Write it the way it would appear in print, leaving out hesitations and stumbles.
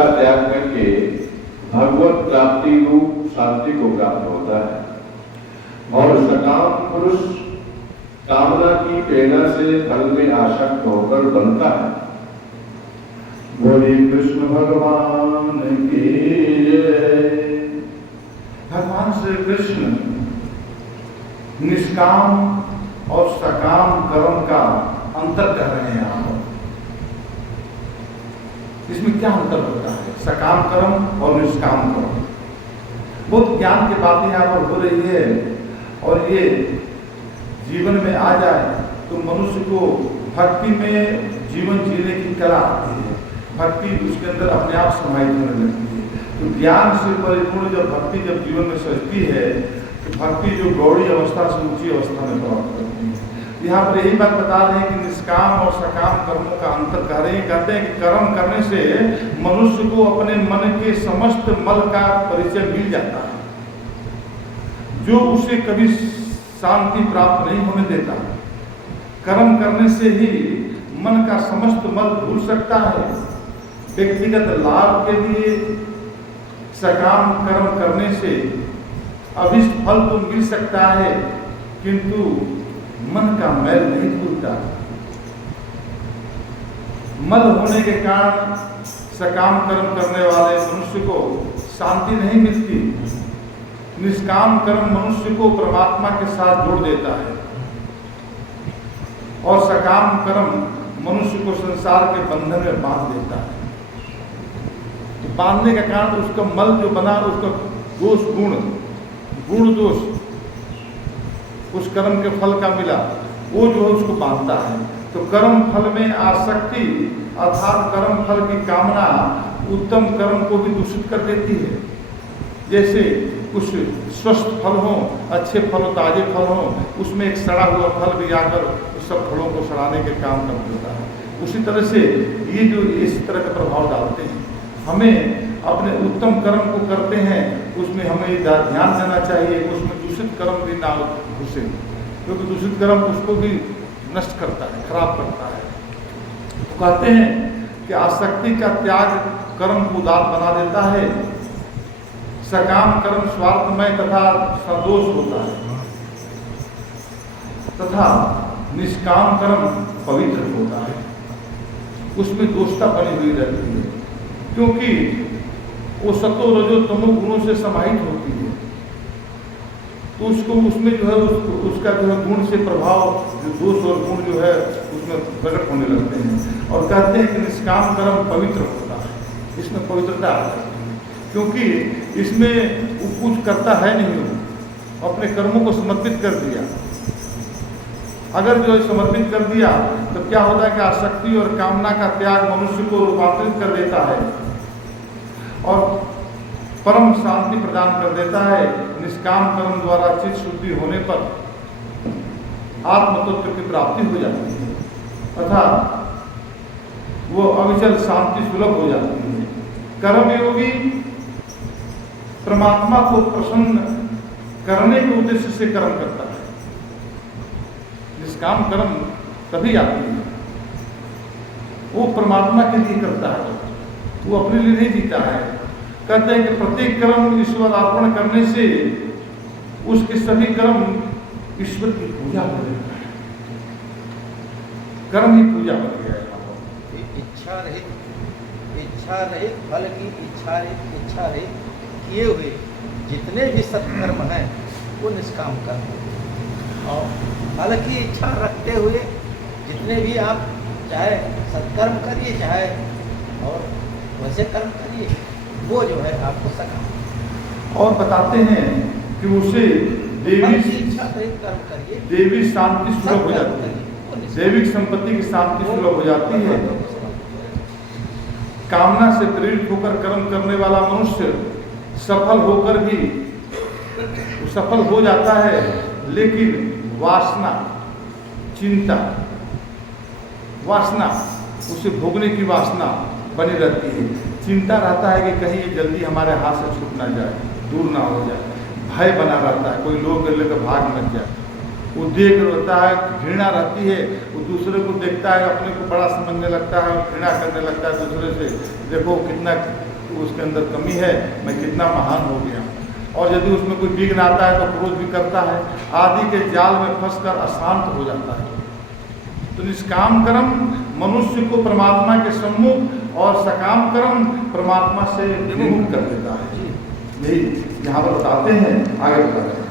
का त्याग करके भगवत प्राप्ति रूप शांति को प्राप्त होता है। और सकाम पुरुष कामना की प्रेरणा से फल में आसक्त होकर बनता है। बोले कृष्ण भगवान की जय। भगवान श्री कृष्ण निष्काम और सकाम कर्म का अंतर कर रहे हैं आप। इसमें क्या अंतर होता है सकाम कर्म और निष्काम कर्म? बहुत ज्ञान की बातें यहाँ पर हो रही है और ये जीवन में आ जाए तो मनुष्य को भक्ति में जीवन जीने की कला आती है। भक्ति उसके अंदर अपने आप समाहित होने लगती है। तो ज्ञान से परिपूर्ण जब भक्ति जब जीवन में सजती है तो भक्ति जो गौड़ी अवस्था से ऊंची अवस्था में प्राप्त करती है। यहाँ पर यही बात बता रहे हैं कि निष्काम और सकाम कर्मों का अंतर कर रहे हैं। कहते हैं कि कर्म करने से मनुष्य को अपने मन के समस्त मल का परिचय मिल जाता है, जो उसे कभी शांति प्राप्त नहीं होने देता। कर्म करने से ही मन का समस्त मल धुल सकता है। व्यक्तिगत लाभ के लिए सकाम कर्म करने से अभिष्ट फल तो मिल सकता है, किंतु मन का मैल नहीं धुलता। मल होने के कारण सकाम कर्म करने वाले मनुष्य को शांति नहीं मिलती। निष्काम कर्म मनुष्य को परमात्मा के साथ जोड़ देता है और सकाम कर्म मनुष्य को संसार के बंधन में बांध देता है। तो बांधने का कारण उसका मल जो बना, उसका दोष गुण दोष उस कर्म के फल का मिला, वो जो है उसको बांधता है। तो कर्म फल में आसक्ति अर्थात कर्म फल की कामना उत्तम कर्म को भी दूषित कर देती है। जैसे कुछ स्वस्थ फल हो, अच्छे फल हो, ताजे फल हो, उसमें एक सड़ा हुआ फल भी आकर उस सब फलों को सड़ाने के काम कर देता है। उसी तरह से ये जो इस तरह का प्रभाव डालते हैं। हमें अपने उत्तम कर्म को करते हैं, उसमें हमें ध्यान देना चाहिए, उसमें दूषित कर्म भी ना घुसे, क्योंकि दूषित कर्म उसको भी नष्ट करता है, खराब करता है। तो कहते हैं कि आसक्ति का त्याग कर्म को उदार बना देता है। सकाम कर्म स्वार्थमय तथा सदोष होता है तथा निष्काम कर्म पवित्र होता है। उसमें दोषता बनी हुई रहती है, क्योंकि वो सतो रजो तमो गुणों से समाहित होती है। तो उसको उसमें जो है उसका जो है गुण से प्रभाव, जो दोष और गुण जो है उसमें प्रकट होने लगते हैं। और कहते हैं कि निष्काम कर्म पवित्र होता है, इसमें पवित्रता आ जाती है, क्योंकि इसमें वो कुछ करता है नहीं, अपने कर्मों को समर्पित कर दिया। अगर जो है समर्पित कर दिया तो क्या होता है कि आसक्ति और कामना का त्याग मनुष्य को रूपांतरित कर देता है और परम शांति प्रदान कर देता है। निष्काम कर्म द्वारा चित्त शुद्धि होने पर आत्म तत्व की प्राप्ति हो जाती है तथा वो अविचल शांति सुलभ हो जाती है। कर्मयोगी परमात्मा को प्रसन्न करने के उद्देश्य से कर्म करता है। निष्काम कर्म तभी आती है, वो परमात्मा के लिए करता है, वो अपने लिए नहीं जीता है। कहते हैं कि प्रत्येक कर्म ईश्वर अर्पण करने से उसके सभी कर्म ईश्वर की पूजा हो जाता है। कर्म ही पूजा बन गया है। इच्छा रहित फल की इच्छा रहित किए हुए जितने भी सत्कर्म हैं वो निष्काम कर्म, और फल की इच्छा रखते हुए जितने भी आप चाहे सत्कर्म करिए चाहे और वैसे कर्म करिए, वो जो है आपको सकाम। और बताते हैं कि उसे देवी इच्छा रहित कर्म करिए, देवी शांति सुलभ हो जाती है, दैविक संपत्ति की शांति सुलभ हो जाती है। कामना से प्रेरित होकर कर्म करने वाला मनुष्य सफल होकर भी सफल हो जाता है, लेकिन वासना चिंता वासना उसे भोगने की वासना बनी रहती है। चिंता रहता है कि कहीं ये जल्दी हमारे हाथ से छूट ना जाए, दूर ना हो जाए, भय बना रहता है, कोई लोग लेकर भाग मत जाए। उद्वेग रहता है, घृणा रहती है, वो दूसरे को देखता है, अपने को बड़ा समझने लगता है, घृणा करने लगता है दूसरे से, देखो कितना उसके अंदर कमी है, मैं कितना महान हो गया। और यदि उसमें कोई विघ्न आता है तो क्रोध भी करता है, आदि के जाल में फंसकर अशांत हो जाता है। तो निष्काम कर्म मनुष्य को परमात्मा के सम्मुख और सकाम कर्म परमात्मा से विमुख कर देता है। यही यहाँ पर बताते हैं, आगे बताते हैं।